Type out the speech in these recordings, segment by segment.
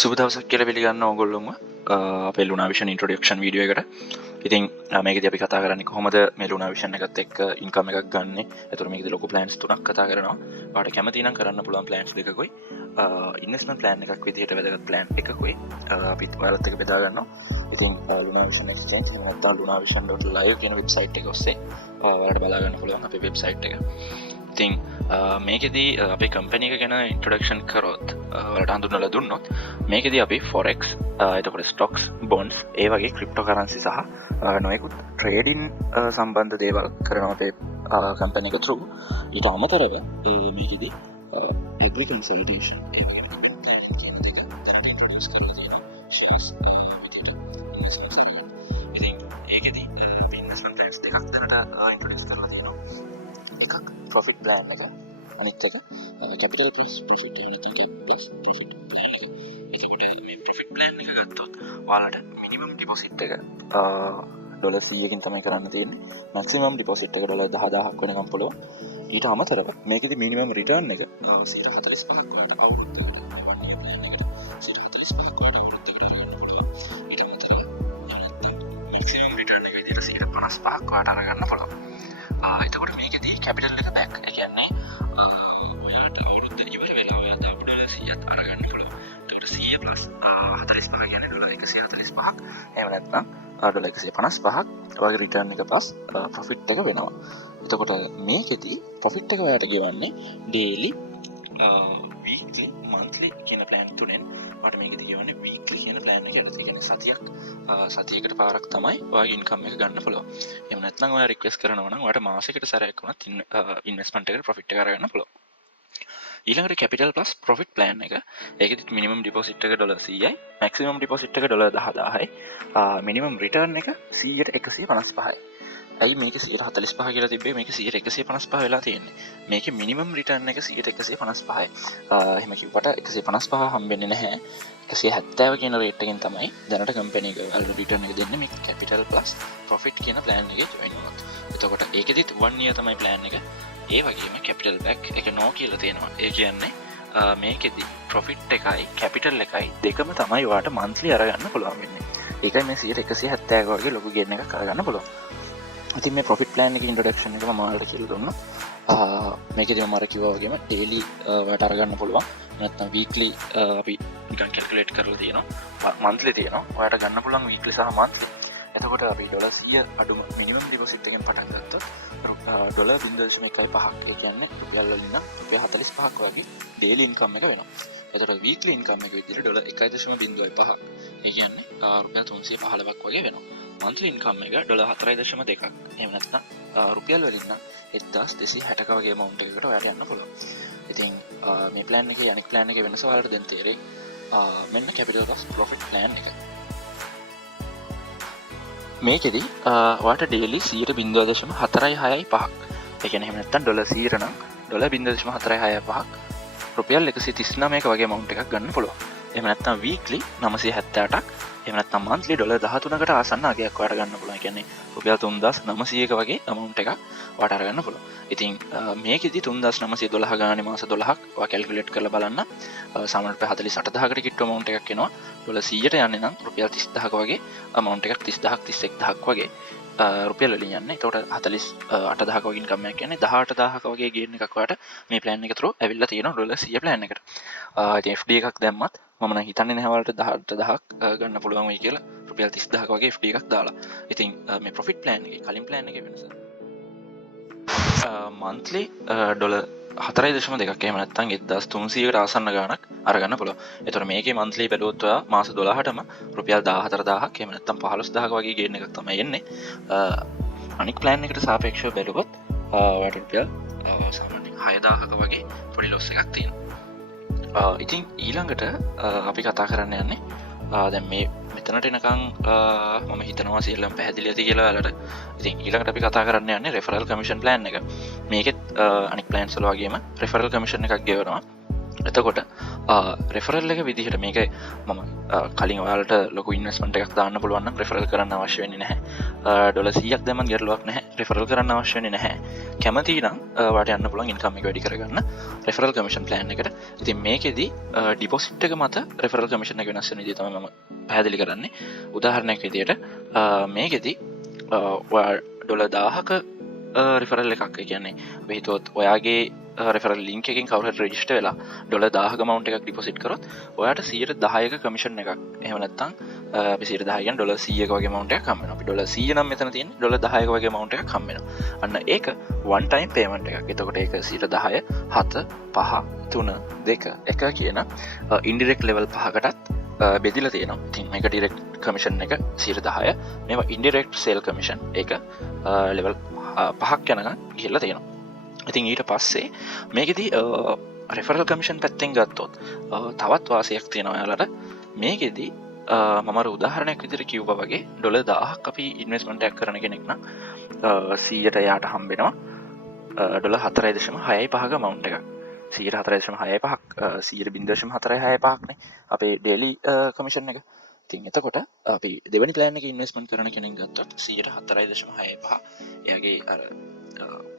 සුබ දවසක් කියලා පිළිගන්න ඕගොල්ලොම අපේ ලුනා විෂන් ඉන්ට්‍රොඩක්ෂන් වීඩියෝ එකට. ඉතින් මේකදී අපි කතා කරන්නේ කොහොමද මේ ලුනා විෂන් එකත් එක්ක ඉන්කම් එකක් ගන්න. ඒතර මේකදී ලොකු ප්ලෑන්ස් තුනක් කතා කරනවා. ඔයාලට කැමති නම් කරන්න පුළුවන් ප්ලෑන්ස් දෙකකුයි. ඉන්වෙස්ට්මන්ට් ප්ලෑන් එකක් විදිහට වැදගත් ප්ලෑන් එකකුයි අපි ඔයාලත් එක්ක බෙදා ගන්නවා. ඉතින් ලුනා විෂන් එක්ස්චේන්ජ් එහෙම නැත්නම් lunavision.live කියන වෙබ්සයිට් එක ඔස්සේ ඔයාලට බලා ගන්න පුළුවන් අපේ වෙබ්සයිට් එක. ඉතින් මේකෙදී අපේ කම්පැනි එක ගැන ඉන්ට්‍රොඩක්ෂන් කරොත් වලට හඳුන්වලා දුන්නොත් මේකෙදී අපි ෆොරෙක්ස් එතකොට ස්ටොක්ස් බොන්ඩ්ස් ඒ වගේ ක්‍රිප්ටෝ කරන්සි සහ නොයෙකුත් ට්‍රේඩින් සම්බන්ධ දේවල් කරනවා අපේ කම්පැනි එක through. ඊට අමතරව මේකෙදී every consolidation ඒ වගේ planning කියන එක දැනට ඉන්ට්‍රොඩියුස් කරලා තියෙනවා shares විදිහට investment කරලා. ඉතින් ඒකෙදී investment plans දෙකක් දැනට ඉන්ට්‍රොඩියුස් කරලා තියෙනවා. Profit plan එක අනිත් එක capital plus profit anything plus profit plan එක. එතකොට මේ profit plan එක ගත්තොත් ඔයාලට minimum deposit එක ඩොලර් 100කින් තමයි කරන්න තියෙන්නේ. maximum deposit එක ඩොලර් 10000ක් වෙනකම් පුළුවන්. ඊට අමතරව මේකෙදි minimum return එක 145ක් වුණාට අවුරුද්දකට ගන්න plan එකට 145ක් වුණාට අවුරුද්දකට ගන්න පුළුවන්. ඊට අමතරව maximum return එක විදිහට 155ක් වුණාට අරගන්න පුළුවන්. එතකොට මේකෙදී කැපිටල් එක බැක්. ඒ කියන්නේ ඔයාට අවුරුද්ද ඉවර වෙලා ඔයා දාපු ඩොලර් 100ක් අරගන්න පුළුවන්. එතකොට 100 + 45 කියන්නේ ඩොලර් 145ක්. එහෙම නැත්නම් ඩොලර් 155ක් ඔයාගේ රිටර්න් එක ප්ලස් ප්‍රොෆිට් එක වෙනවා. එතකොට මේකෙදී ප්‍රොෆිට් එක ඔයාට ගෙවන්නේ ඩේලි, වීක්ලි, මන්ත්ලි කියන ප්ලෑන් තුනෙන්. ඔයාට මේකෙදී ගෙවන්නේ වීක්ලි කියන ප්ලෑන් එක යටතේ. කියන්නේ සතියකට පාරක් තමයි ඔයාගේ ඉන්කම් එක ගන්න පුළුවන්. එහෙම නැත්නම් ඔයා රික්වෙස්ට් කරනවා නම් ඔයාට මාසෙකට සැරයක් වුණත් ඉන්වෙස්ට්මන්ට් එකට ප්‍රොෆිට් එක අරගන්න පුළුවන්. ඊළඟට කැපිටල් ප්ලස් ප්‍රොෆිට් ප්ලෑන් එක. ඒකෙදි මිනිමම් ඩිපොසිට් එක ඩොලර් 100යි, මැක්සිමම් ඩිපොසිට් එක ඩොලර් 10000යි, මිනිමම් රිටර්න් එක 100ට 155යි. ඇයි මේක 145 කියලා තිබ්බේ? මේක 155 වෙලා තියෙන්නේ. මේකේ මිනිමම් රිටර්න් එක 155යි. එහෙම කිව්වට 155 හම්බෙන්නේ නැහැ. 170 කියන රේට් එකෙන් තමයි දැනට කම්පැනි එක වල රිටර්න් එක දෙන්නේ මේ කැපිටල් ප්ලස් ප්‍රොෆිට් කියන ප්ලෑන් එකේ ජොයින් වුණොත්. එතකොට ඒකෙදිත් 1 year තමයි ප්ලෑන් එක. ඒ වගේම කැපිටල් බැක් එක නෝ කියලා තියෙනවා. ඒ කියන්නේ මේකෙදි ප්‍රොෆිට් එකයි කැපිටල් එකයි දෙකම තමයි ඔයාට මන්ත්ලි අරගන්න පුළුවන් වෙන්නේ. ඒකයි මේ 170 වගේ ලොකු ගේන් එකක් අරගන්න පුළුවන්. ඉතින් මේ ප්‍රොෆිට් ප්ලෑන් එකේ ඉන්ට්‍රොඩක්ෂන් එක මම ඔයාලට කියලා දුන්නා. මේකෙදි මම අර කිව්වා වගේම ඩේලි ඔයාලට අරගන්න පුළුවන්. නැත්නම් වීක්ලි අපි නිකන් කැල්කියුලේට් කරලා තියෙනවා. මන්ත්ලි තියෙනවා. ඔයාලට ගන්න පුළුවන් වීක්ලි සහ මන්ත්ලි. එතකොට අපි ඩොලර් 100 අඩුම මිනිමම් ඩිපොසිට් එකෙන් පටන් ගත්තොත් ඩොලර් 0.15ක්. ඒ කියන්නේ රුපියල් වලින් නම් රුපියල් 45ක් වගේ ඩේලි ඉන්කම් එක වෙනවා. එතකොට වීක්ලි ඉන්කම් එක විදිහට ඩොලර් 1.05ක්. ඒ කියන්නේ රුපියල් 315ක් වගේ වෙනවා. මන්ත්ලි ඉන්කම් එක ඩොලර් 4.2ක්. එහෙම නැත්නම් රුපියල් වලින් නම් 1260ක වගේ amount එකකට ඔයාලට යන්න පුළුවන්. ඉතින් මේ ප්ලෑන් එකේ අනිත් ප්ලෑන් එකේ වෙනස ඔයාලට දැන් තේරෙයි. මෙන්න කැපිටල් ප්ලස් ප්‍රොෆිට් ප්ලෑන් එක. මේකෙදි ඔයාට ඩේලි 0.465ක්. ඒ කියන්නේ එහෙම නැත්නම් ඩොලර් 100 නම් ඩොලර් 0.465ක් රුපියල් 139ක වගේ amount එකක් ගන්න පුළුවන්. එහෙම නැත්නම් වීක්ලි 978ක්. එහෙම නැත්නම් මන්ත්ලි ඩොලර් 13කට ආසන්න අගයක් ඔයාට ගන්න පුළුවන්. ඒ කියන්නේ රුපියල් 3900ක වගේ amount එකක් ඔයාට අරගන්න පුළුවන්. ඉතින් මේකෙදි 3912 ගානේ මාස 12ක් ඔයා කැල්කියුලේට් කරලා බලන්න. සාමාන්‍යයෙන් 48000කට කිට්ටු amount එකක් එනවා. ඩොලර් 100ට යන්නේ නම් රුපියල් 30000ක වගේ amount එකක් 30000ක් 31000ක් වගේ රුපියල් වලින් යන්නේ. ඒකට 48000ක වගේ ඉන්කම් එකක් කියන්නේ 18000ක වගේ ගේන් එකක් ඔයාට මේ ප්ලෑන් එක through ඇවිල්ලා තියෙනවා ඩොලර් 100 ප්ලෑන් එකට. ඉතින් FD එකක් දැම්මත් මම නම් හිතන්නේ නැහැ ඔයාලට 18000ක් ගන්න පුළුවන් වෙයි කියලා. රුපියල් 30000ක වගේ FD එකක් දාලා. ඉතින් මේ ප්‍රොෆිට් ප්ලෑන් එකේ කලින් ප්ලෑන් එකේ වෙනස මන්ත්ලි ඩොලර් 4.2ක් එහෙම නැත්නම් 1300කට ආසන්න ගාණක් අරගන්න පුළුවන්. ඒතර මේකේ මන්ත්ලි බැලුවොත් ඔයා මාස 12ටම රුපියල් 14000ක් එහෙම නැත්නම් 15000ක වගේ ගේන් එකක් තමයි එන්නේ. අනික් ප්ලෑන් එකට සාපේක්ෂව බැලුවොත් ඔයාට රුපියල් සාමාන්‍යයෙන් 6000ක වගේ පොඩි ලොස් එකක් තියෙනවා. ඉතින් ඊළඟට අපි කතා කරන්න යන්නේ දැන් මේ මෙතනට එනකන් මම හිතනවා සියල්ලම පැහැදිලි ඇති කියලා ඔයාලට. ඉතින් ඊළඟට අපි කතා කරන්න යන්නේ රෙෆරල් කමිෂන් ප්ලෑන් එක. මේකෙත් අනික් ප්ලෑන්ස් වල වගේම රෙෆරල් කමිෂන් එකක් ගෙවනවා. එතකොට රෙෆරල් එක විදිහට මේක මම කලින් ඔයාලට ලොකු ඉන්වෙස්ට්මන්ට් එකක් දාන්න පුළුවන් නම් රෙෆරල් කරන්න අවශ්‍ය වෙන්නේ නැහැ. ඩොලර් 100ක් දැම්මම ගැටලුවක් නැහැ. රෙෆරල් කරන්න අවශ්‍ය වෙන්නේ නැහැ. කැමති නම් වාට යන්න පුළුවන් ඉන්කම් එක වැඩි කරගන්න රෙෆරල් කමිෂන් ප්ලෑන් එකට. ඉතින් මේකෙදි ඩිපොසිට් එක මත රෙෆරල් කමිෂන් එක වෙනස් වෙන විදිහ තමයි මම පැහැදිලි කරන්නේ. උදාහරණයක් විදිහට මේකෙදි ඔයා ඩොලර් 1000ක රිෆරල් එකක් කියන්නේ හිතුවොත් ඔයාගේ රෙෆරල් ලින්ක් එකකින් කවුරුහරි රෙජිස්ටර් වෙලා ඩොලර් 1000ක amount එකක් ඩිපොසිට් කරොත් ඔයාට 10%ක කමිෂන් එකක් එහෙම නැත්නම් අපි 10% කියන්නේ ඩොලර් 100ක වගේ amount එකක් හම්බ වෙනවා. අපි ඩොලර් 100 නම් මෙතන තියෙන්නේ ඩොලර් 10ක වගේ amount එකක් හම්බ වෙනවා. අන්න ඒක one time payment එකක්. එතකොට ඒක 10 7 5 3 2 1 කියන indirect level පහකටත් බෙදිලා තියෙනවා. ඉතින් මේක direct commission එක 10%. මේවා indirect sale commission ඒක level 5ක් යනකම් ගිහිල්ලා තියෙනවා. ඉතින් ඊට පස්සේ මේකෙදි රෙෆරල් කමිෂන් පැත්තෙන් ගත්තොත් තවත් වාසියක් තියෙනවා ඔයාලට. මේකෙදි මම අර උදාහරණයක් විදිහට කිව්වා වගේ ඩොලර් 1000ක් අපි ඉන්වෙස්ට්මන්ට් එකක් කරන කෙනෙක් නම් 100ට යාට හම්බෙනවා ඩොලර් 4.65ක amount එකක්. 4.65ක් 100.465ක් නේ අපේ ඩේලි කමිෂන් එක. ඉතින් එතකොට අපි දෙවැනි ප්ලෑන් එකේ ඉන්වෙස්ට්මන්ට් කරන කෙනෙක් ගත්තොත් 4.65 එයාගේ අර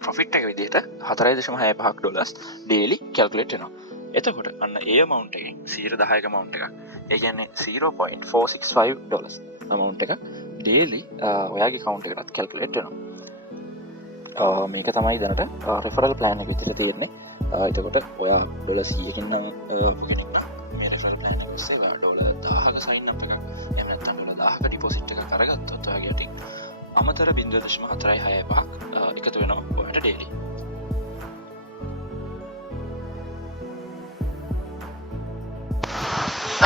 ප්‍රොෆිට් එක විදිහට 4.65ක් ඩොලර්ස් ඩේලි කැල්කියුලේට් වෙනවා. එතකොට අන්න ඒ amount එකෙන් 10%ක amount එකක්. ඒ කියන්නේ 0.465 ඩොලර්ස් amount එකක් ඩේලි ඔයාගේ account එකකට කැල්කියුලේට් වෙනවා. මේක තමයි දැනට රෙෆරල් ප්ලෑන් එක විදිහට තියෙන්නේ. එතකොට ඔයා ඩොලර් 100කින් නම් කෙනෙක් නම් මේ රෙෆරල් ප්ලෑන් එක ඔස්සේ ඔයා ඩොලර් 1000ක සයින් අප් එකක් එහෙම නැත්නම් ඩොලර් 1000ක ඩිපොසිට් එකක් අරගත්තොත් ඔයාගේ යටින් අමතර 0.465ක් එකතු වෙනවා ඔයාට ඩේලි.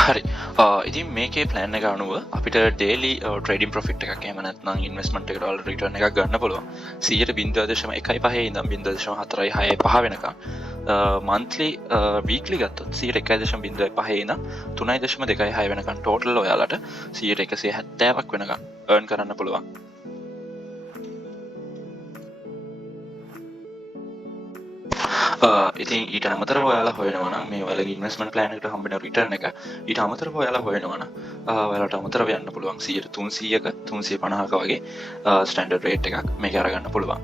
හරි. ඉතින් මේකේ ප්ලෑන් එක අනුව අපිට ඩේලි ට්‍රේඩින් ප්‍රොෆිට් එකක් එහෙම නැත්නම් ඉන්වෙස්ට්මන්ට් එකට වල රිටර්න් එකක් ගන්න පුළුවන් 0.15 ඉඳන් 0.465 වෙනකම්. මන්ත්ලි වීක්ලි ගත්තොත් 1.5 ඉඳන් 3.26 වෙනකම් ටෝටල් ඔයාලට 170ක් වෙනකම් earn කරන්න පුළුවන්. ඉතින් ඊට අමතරව ඔයාලා හොයනවා නම් මේ ඔයාලගේ ඉන්වෙස්ට්මන්ට් ප්ලෑන් එකට හම්බෙන රිටර්න් එක ඊට අමතරව ඔයාලා හොයනවා නම් ඔයාලට අමතරව යන්න පුළුවන් 300ක 350ක වගේ ස්ටෑන්ඩඩ් රේට් එකක් මේක අරගන්න පුළුවන්.